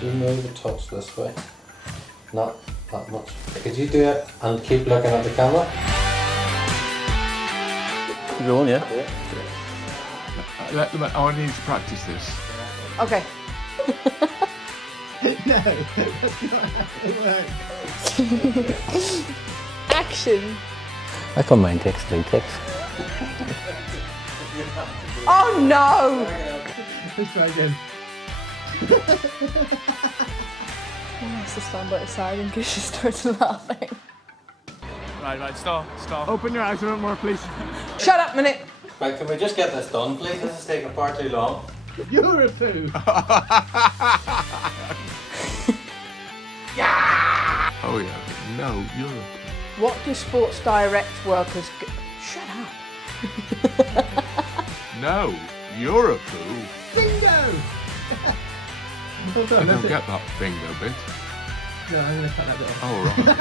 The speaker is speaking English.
Do you move a touch this way? Not that much. Could you do it and keep looking at the camera? Keep going, yeah? I need to practice this. Okay. No, that's not how it works. Action. I thought mine takes 3 takes. Oh no! Let's try again. He has to stand by her side in case she starts laughing. Right, stop. Open your eyes a bit more, please. Shut up, minute. Right, can we just get this done, please? This is taking far too long. You're a poo. Oh yeah. No, you're a... What do Sports Direct workers Shut up. No, you're a poo. Bingo! Well I done, don't that's it. get that bingo bit. No, I'm going to cut that bit off. Oh, right.